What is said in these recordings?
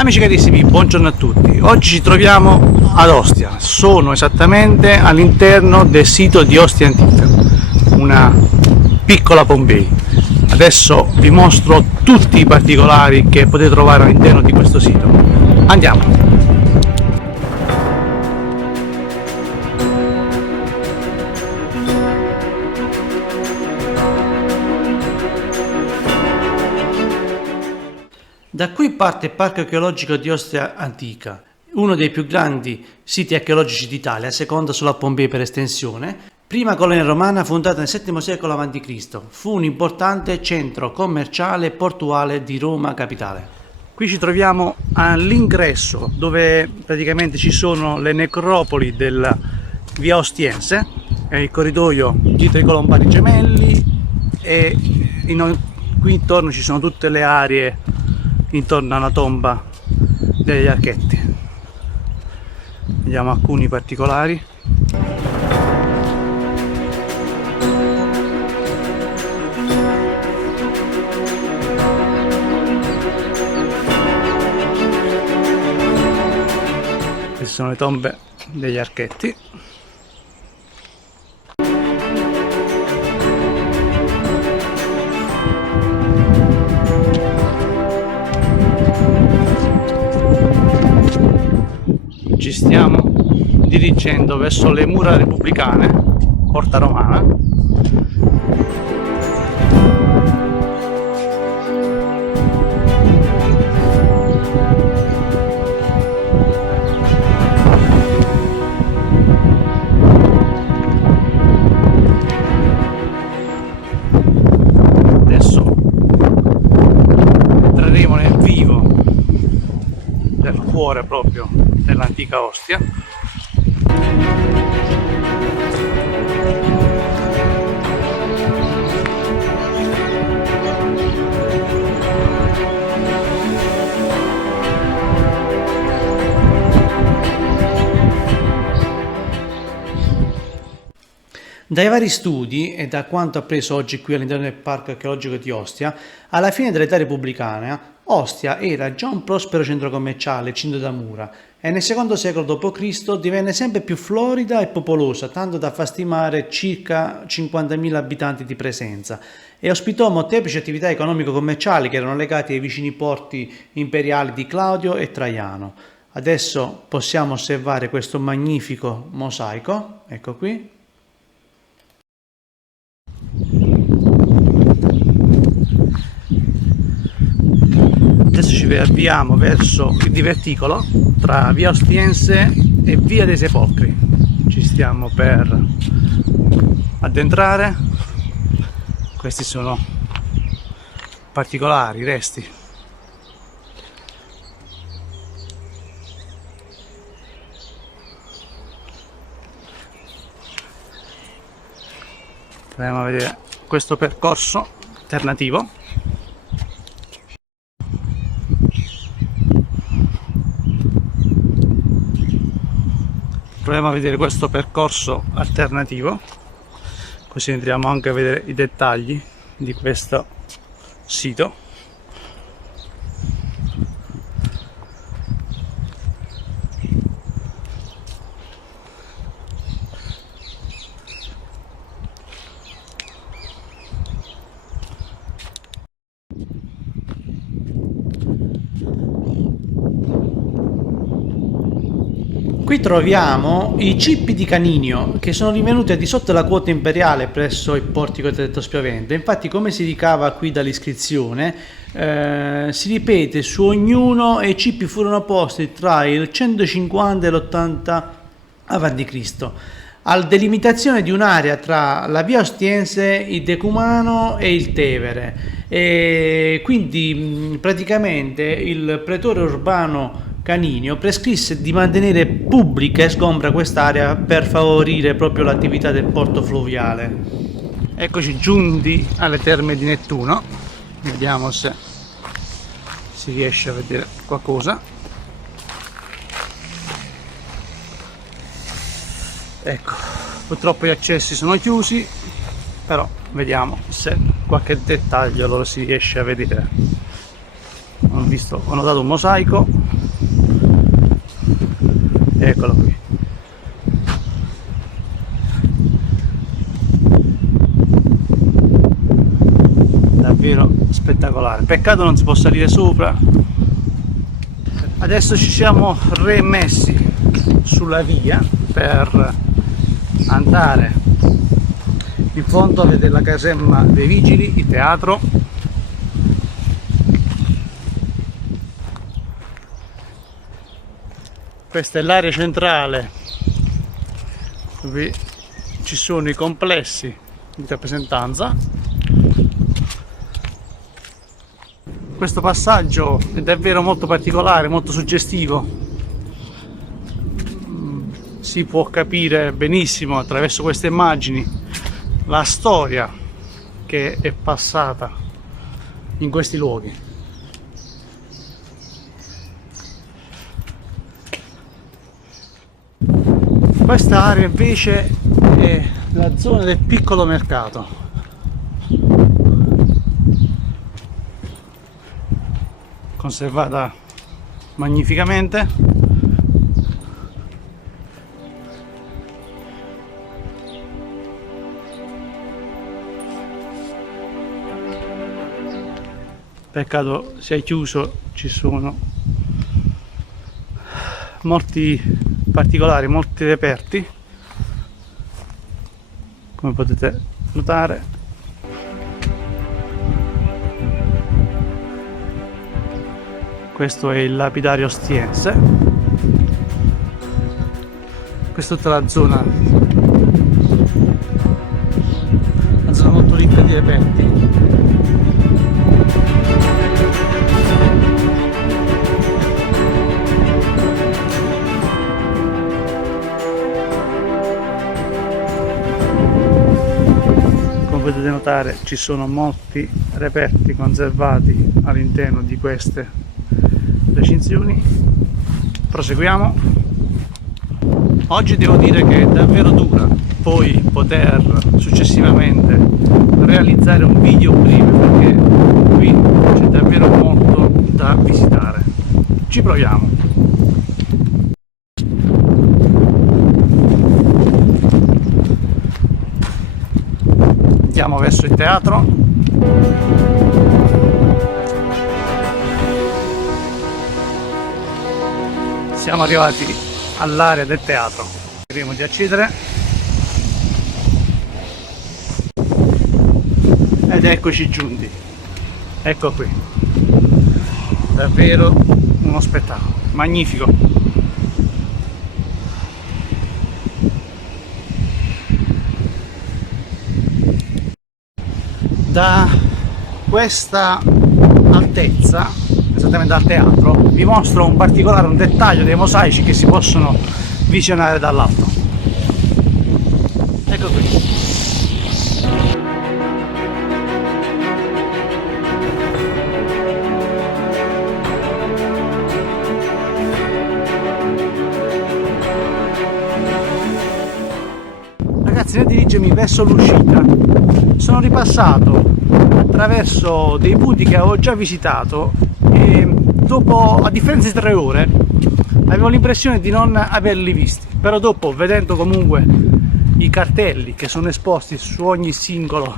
Amici carissimi, buongiorno a tutti. Oggi ci troviamo ad Ostia, sono esattamente all'interno del sito di Ostia Antica, una piccola Pompei. Adesso vi mostro tutti i particolari che potete trovare all'interno di questo sito. Andiamo! Da qui parte il Parco Archeologico di Ostia Antica, uno dei più grandi siti archeologici d'Italia, seconda solo a Pompei per estensione. Prima colonia romana fondata nel VII secolo a.C., fu un importante centro commerciale e portuale di Roma capitale. Qui ci troviamo all'ingresso dove praticamente ci sono le necropoli della via Ostiense, il corridoio dietro i colombari gemelli e qui intorno ci sono tutte le aree intorno alla tomba degli archetti. Vediamo alcuni particolari. Queste sono le tombe degli archetti. Ci stiamo dirigendo verso le mura repubblicane, Porta Romana. Adesso entreremo nel vivo del cuore proprio dell'antica Ostia. Dai vari studi e da quanto appreso oggi qui all'interno del Parco Archeologico di Ostia, alla fine dell'età repubblicana Ostia era già un prospero centro commerciale cinto da mura e nel II secolo d.C. divenne sempre più florida e popolosa, tanto da far stimare circa 50.000 abitanti di presenza, e ospitò molteplici attività economico-commerciali che erano legate ai vicini porti imperiali di Claudio e Traiano. Adesso possiamo osservare questo magnifico mosaico, ecco qui. Adesso ci avviamo verso il diverticolo tra via Ostiense e via dei Sepolcri. Ci stiamo per addentrare. Questi sono particolari resti. Proviamo a vedere questo percorso alternativo. Proviamo a vedere questo percorso alternativo, così entriamo anche a vedere i dettagli di questo sito. Qui troviamo i cippi di Caninio che sono rinvenuti al di sotto della quota imperiale presso il portico tetto spiovente. Infatti, come si ricava qui dall'iscrizione, si ripete su ognuno e i cippi furono posti tra il 150 e l'80 a.C. alla delimitazione di un'area tra la via Ostiense, il Decumano e il Tevere, e quindi praticamente il pretore urbano Caninio prescrisse di mantenere pubblica e sgombra quest'area per favorire proprio l'attività del porto fluviale. Eccoci giunti alle terme di Nettuno, vediamo se si riesce a vedere qualcosa. Ecco, purtroppo gli accessi sono chiusi, però vediamo se qualche dettaglio lo si riesce a vedere. visto, ho notato un mosaico, eccolo qui. Davvero spettacolare, peccato non si possa salire sopra. Adesso ci siamo rimessi sulla via per andare in fondo a vedere la caserma dei vigili, il teatro. Questa è l'area centrale dove ci sono i complessi di rappresentanza. Questo passaggio è davvero molto particolare, molto suggestivo. Si può capire benissimo attraverso queste immagini la storia che è passata in questi luoghi. Questa area invece è la zona del piccolo mercato. Conservata magnificamente. Peccato sia chiuso, ci sono molti particolari, molti reperti, come potete notare. Questo è il lapidario ostiense. Questa è tutta la zona molto ricca di reperti. Come potete notare ci sono molti reperti conservati all'interno di queste recinzioni. Proseguiamo. Oggi devo dire che è davvero dura poi poter successivamente realizzare un video breve, perché qui c'è davvero molto da visitare. Ci proviamo. Andiamo verso il teatro. Siamo arrivati all'area del teatro. Cercheremo di accedere. Ed eccoci giunti. Ecco qui. Davvero uno spettacolo. Magnifico. Da questa altezza, esattamente dal teatro, vi mostro un particolare, un dettaglio dei mosaici che si possono visionare dall'alto. Ecco qui. Ragazzi, nel dirigermi verso l'uscita sono ripassato attraverso dei punti che avevo già visitato e dopo, a differenza di 3 ore, avevo l'impressione di non averli visti, però dopo, vedendo comunque i cartelli che sono esposti su ogni singolo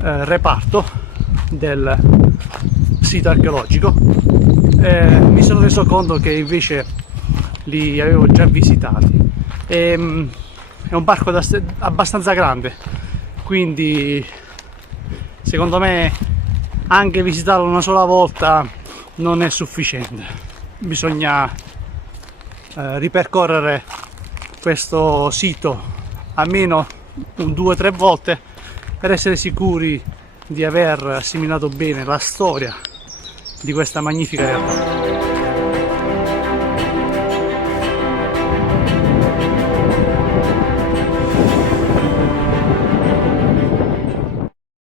reparto del sito archeologico, mi sono reso conto che invece li avevo già visitati. È un parco abbastanza grande, quindi secondo me anche visitarlo una sola volta non è sufficiente. Bisogna ripercorrere questo sito almeno 2 o 3 volte per essere sicuri di aver assimilato bene la storia di questa magnifica realtà.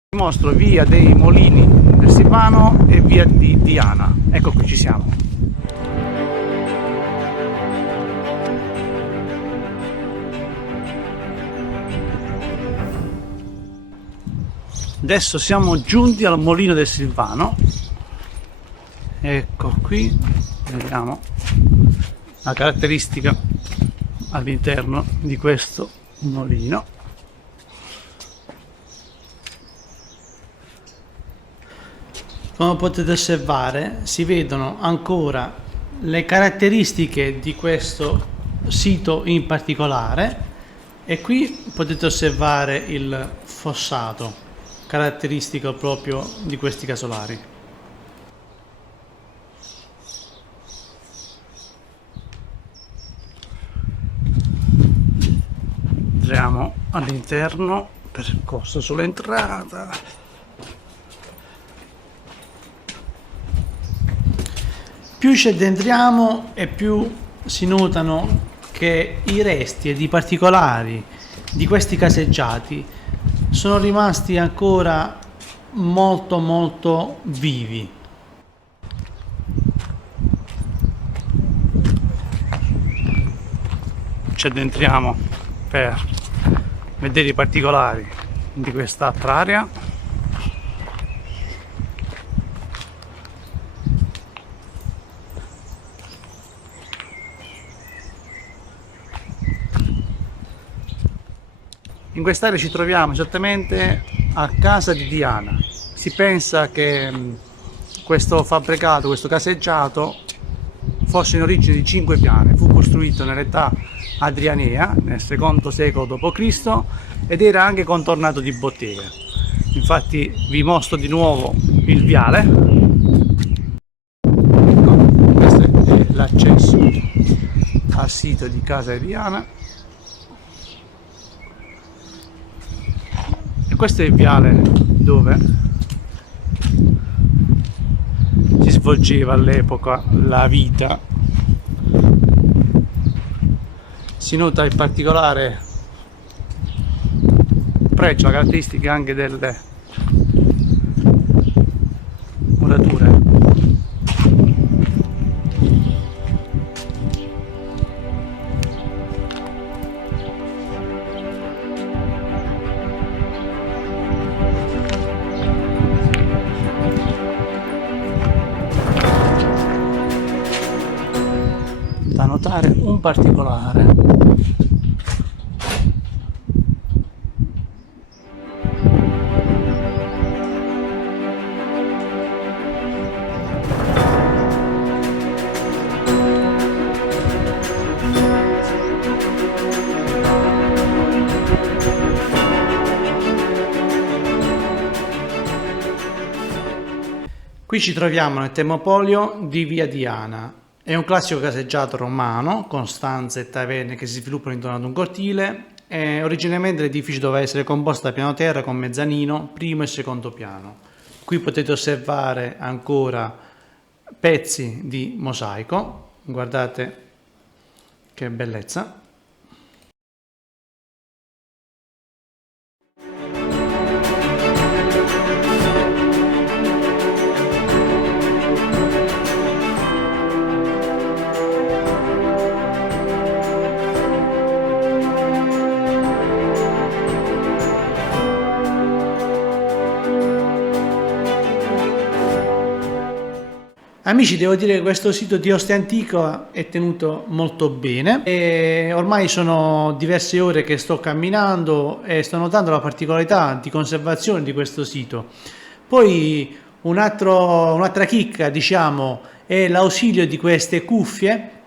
Vi mostro via dei Molini del Silvano e via di Diana. Ecco qui, ci siamo. Adesso siamo giunti al Molino del Silvano Ecco qui, vediamo la caratteristica all'interno di questo mulino. Come potete osservare, si vedono ancora le caratteristiche di questo sito in particolare, e qui potete osservare il fossato, caratteristico proprio di questi casolari. Entriamo all'interno, percorso sull'entrata. Più ci addentriamo e più si notano che i resti ed i particolari di questi caseggiati sono rimasti ancora molto vivi. Ci addentriamo per vedere i particolari di quest'altra area. In quest'area ci troviamo esattamente a casa di Diana. Si pensa che questo fabbricato, questo caseggiato, fosse in origine di 5 piani, fu costruito nell'età adrianea, nel secondo secolo d.C., ed era anche contornato di botteghe. Infatti vi mostro di nuovo il viale. Ecco, questo è l'accesso al sito di casa di Diana. E questo è il viale dove si svolgeva all'epoca la vita. Si nota in particolare pregio, la caratteristica anche delle murature. Da notare un particolare: qui ci troviamo nel termopolio di Via Diana. È un classico caseggiato romano con stanze e taverne che si sviluppano intorno ad un cortile. Originariamente l'edificio doveva essere composto da piano terra con mezzanino, primo e secondo piano. Qui potete osservare ancora pezzi di mosaico, guardate che bellezza. Amici, devo dire che questo sito di Ostia Antica è tenuto molto bene e ormai sono diverse ore che sto camminando e sto notando la particolarità di conservazione di questo sito. Poi un'altra chicca, diciamo, è l'ausilio di queste cuffie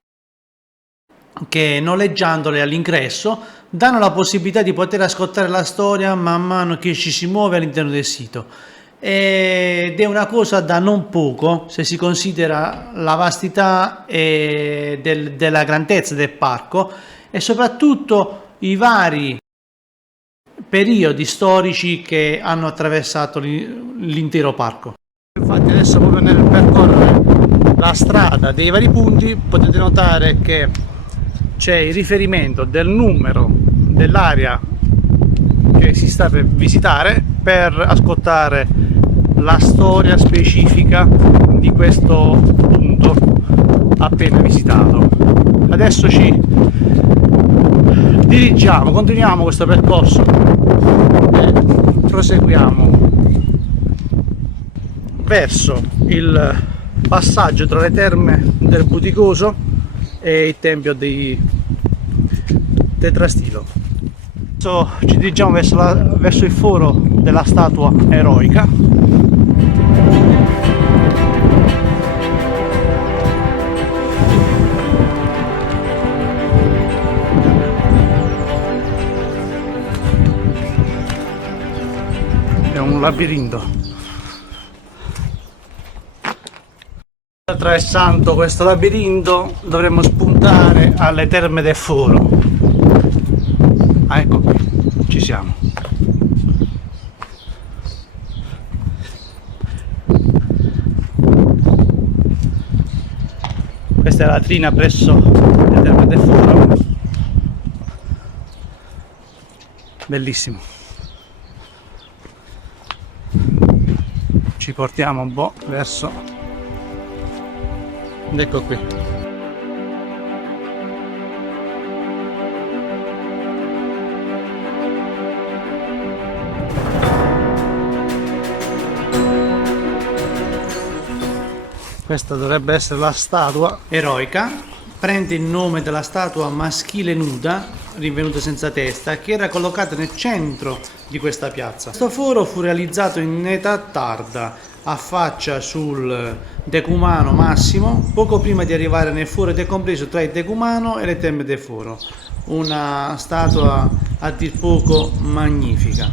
che, noleggiandole all'ingresso, danno la possibilità di poter ascoltare la storia man mano che ci si muove all'interno del sito. Ed è una cosa da non poco se si considera la vastità della grandezza del parco e soprattutto i vari periodi storici che hanno attraversato l'intero parco. Infatti adesso, proprio nel percorrere la strada dei vari punti, potete notare che c'è il riferimento del numero dell'area che si sta per visitare per ascoltare la storia specifica di questo punto appena visitato. Adesso ci continuiamo questo percorso e proseguiamo verso il passaggio tra le terme del Buticoso e il tempio di Tetrastilo. Adesso ci dirigiamo verso il foro della statua eroica. È un labirinto. Attraversando questo labirinto dovremmo spuntare alle terme del foro. Ah, ecco qui, ci siamo. Questa è la latrina presso le terme del foro. Bellissimo. Ci portiamo un po' verso. Ed ecco qui. Questa dovrebbe essere la statua eroica. Prende il nome dalla statua maschile nuda, rinvenuta senza testa, che era collocata nel centro di questa piazza. Questo foro fu realizzato in età tarda, affaccia sul decumano Massimo, poco prima di arrivare nel foro ed è compreso tra il decumano e le terme del foro. Una statua a dir poco magnifica.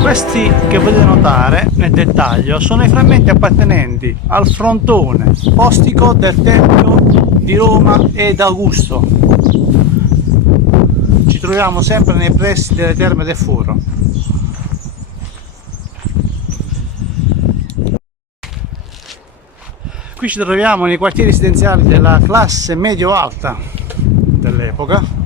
Questi che potete notare nel dettaglio sono i frammenti appartenenti al frontone postico del Tempio di Roma ed Augusto. Ci troviamo sempre nei pressi delle terme del foro. Qui ci troviamo nei quartieri residenziali della classe medio-alta dell'epoca.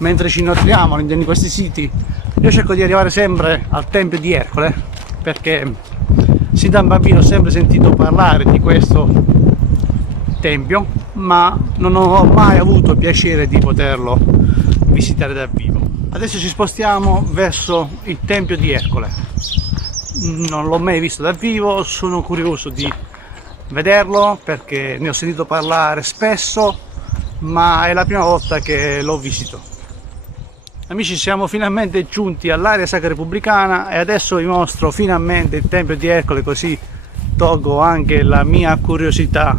Mentre ci inoltriamo in questi siti, io cerco di arrivare sempre al Tempio di Ercole, perché sin da bambino ho sempre sentito parlare di questo tempio, ma non ho mai avuto il piacere di poterlo visitare dal vivo. Adesso ci spostiamo verso il Tempio di Ercole. Non l'ho mai visto dal vivo, sono curioso di vederlo perché ne ho sentito parlare spesso, ma è la prima volta che lo visito. Amici, siamo finalmente giunti all'area sacra repubblicana e adesso vi mostro finalmente il Tempio di Ercole, così tolgo anche la mia curiosità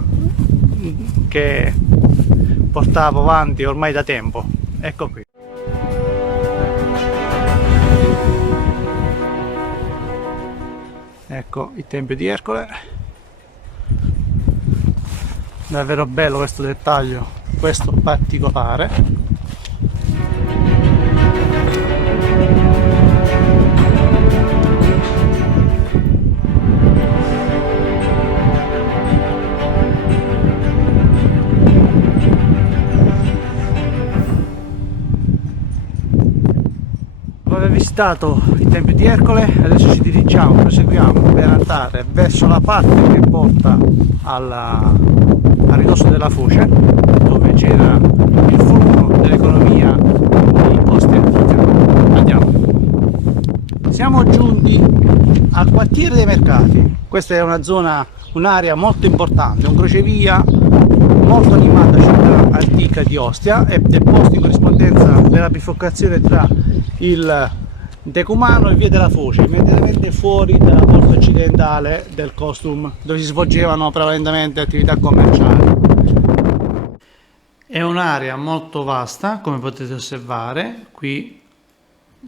che portavo avanti ormai da tempo. Ecco qui. Ecco il Tempio di Ercole. Davvero bello questo dettaglio, questo particolare. Dopo aver visitato il Tempio di Ercole, adesso ci dirigiamo, proseguiamo per andare verso la parte che porta a ridosso della foce, dove c'era il fulcro dell'economia di Ostia Antica. Andiamo. Siamo giunti al quartiere dei mercati. Questa è una zona, un'area molto importante, un crocevia molto animata città antica di Ostia e del posto in corrispondenza della biforcazione tra il Decumano e via della Foce, immediatamente fuori dalla porta occidentale del Costum, dove si svolgevano prevalentemente attività commerciali. È un'area molto vasta, come potete osservare. Qui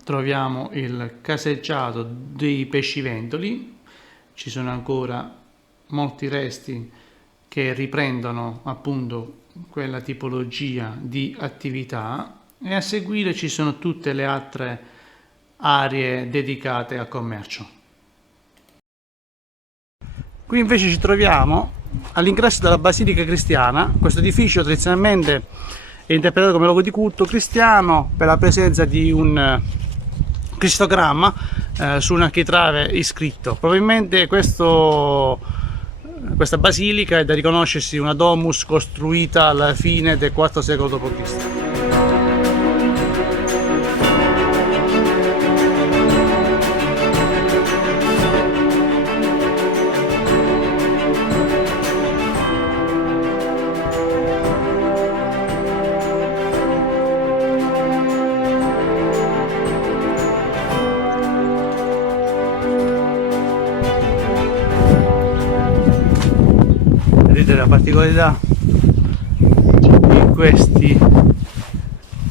troviamo il caseggiato dei pescivendoli, ci sono ancora molti resti che riprendono appunto quella tipologia di attività, e a seguire ci sono tutte le altre aree dedicate al commercio. Qui invece ci troviamo all'ingresso della Basilica Cristiana. Questo edificio tradizionalmente è interpretato come luogo di culto cristiano per la presenza di un cristogramma su un architrave iscritto. Probabilmente questa basilica è da riconoscersi una domus costruita alla fine del IV secolo d.C. la particolarità di questi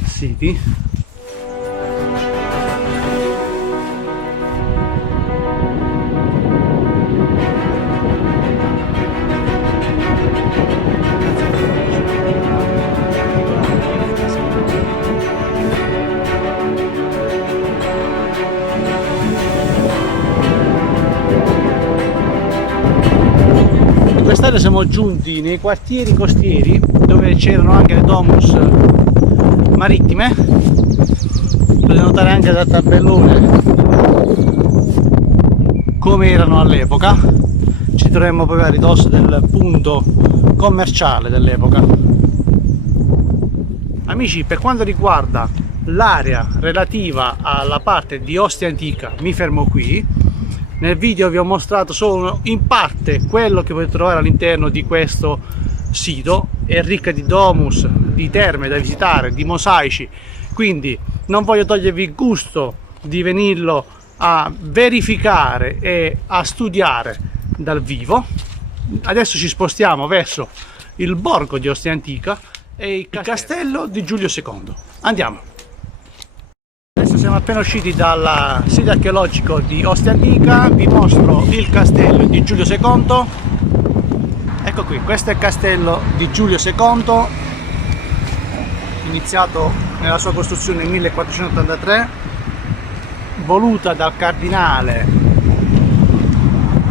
siti. Quest'anno siamo giunti nei quartieri costieri dove c'erano anche le domus marittime. Potete notare anche dal tabellone come erano all'epoca. Ci troviamo proprio a ridosso del punto commerciale dell'epoca. Amici, per quanto riguarda l'area relativa alla parte di Ostia Antica mi fermo qui. Nel video vi ho mostrato solo in parte quello che potete trovare all'interno di questo sito. È ricca di domus, di terme da visitare, di mosaici, quindi non voglio togliervi il gusto di venirlo a verificare e a studiare dal vivo. Adesso ci spostiamo verso il borgo di Ostia Antica e il castello di Giulio II. Andiamo! Adesso siamo appena usciti dal sito archeologico di Ostia Antica, vi mostro il castello di Giulio II. Ecco qui, questo è il castello di Giulio II, iniziato nella sua costruzione nel 1483, voluta dal cardinale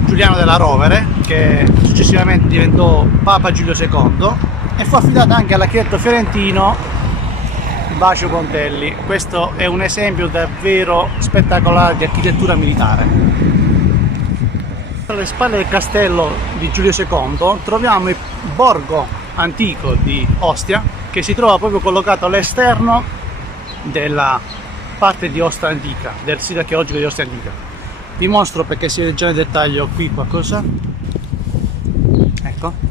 Giuliano della Rovere, che successivamente diventò Papa Giulio II, e fu affidata anche all'architetto fiorentino Bacio Pontelli. Questo è un esempio davvero spettacolare di architettura militare. Alle spalle del castello di Giulio II troviamo il borgo antico di Ostia, che si trova proprio collocato all'esterno della parte di Ostia Antica, del sito archeologico di Ostia Antica. Vi mostro perché si vede già nel dettaglio qui qualcosa. Ecco.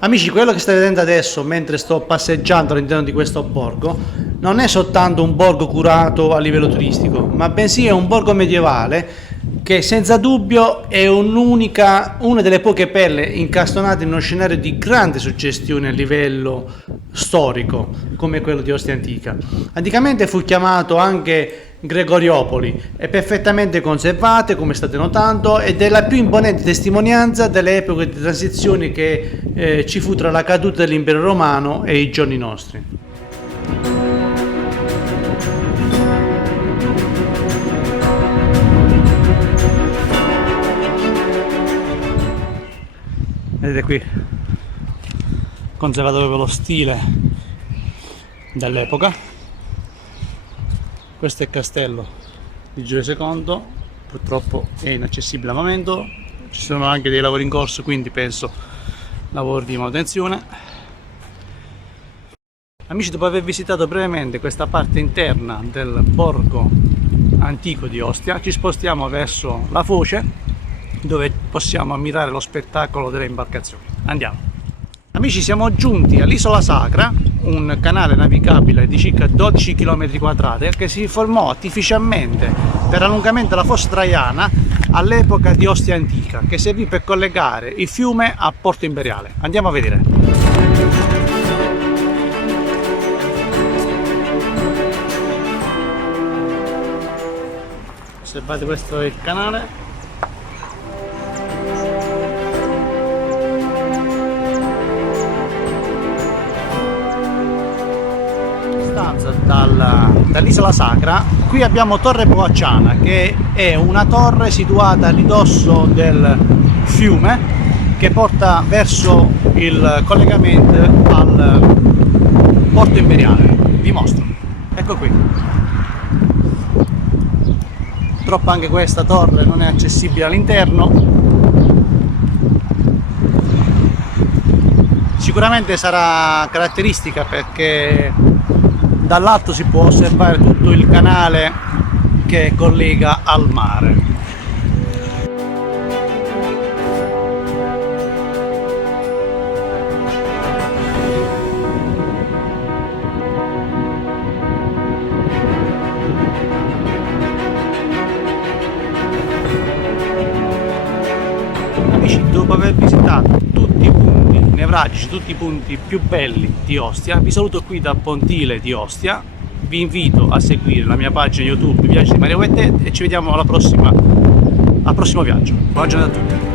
Amici, quello che state vedendo adesso mentre sto passeggiando all'interno di questo borgo non è soltanto un borgo curato a livello turistico, ma bensì è un borgo medievale che senza dubbio è una delle poche perle incastonate in uno scenario di grande suggestione a livello storico come quello di Ostia Antica. Anticamente fu chiamato anche Gregoriopoli, è perfettamente conservate come state notando ed è la più imponente testimonianza delle epoche di transizione che ci fu tra la caduta dell'impero romano e i giorni nostri. Vedete qui, conservato proprio lo stile dell'epoca. Questo è il castello di Giulio II, purtroppo è inaccessibile al momento, ci sono anche dei lavori in corso, quindi penso lavori di manutenzione. Amici, dopo aver visitato brevemente questa parte interna del borgo antico di Ostia, ci spostiamo verso la foce, dove possiamo ammirare lo spettacolo delle imbarcazioni. Andiamo! Amici, siamo giunti all'Isola Sacra, un canale navigabile di circa 12 km² che si formò artificialmente per allungamento della fossa Traiana all'epoca di Ostia Antica, che servì per collegare il fiume a Porto Imperiale. Andiamo a vedere. Osservate, questo è il canale. Dall'Isola Sacra, qui abbiamo Torre Boacciana, che è una torre situata a ridosso del fiume che porta verso il collegamento al Porto Imperiale. Vi mostro, ecco qui. Purtroppo anche questa torre non è accessibile all'interno. Sicuramente sarà caratteristica perché dall'alto si può osservare tutto il canale che collega al mare. dopo aver visitato tutti i punti nevralgici, tutti i punti più belli di Ostia, vi saluto qui dal pontile di Ostia. Vi invito a seguire la mia pagina YouTube Viaggi di Maria Guettet e ci vediamo al prossimo viaggio. Buona giornata a tutti.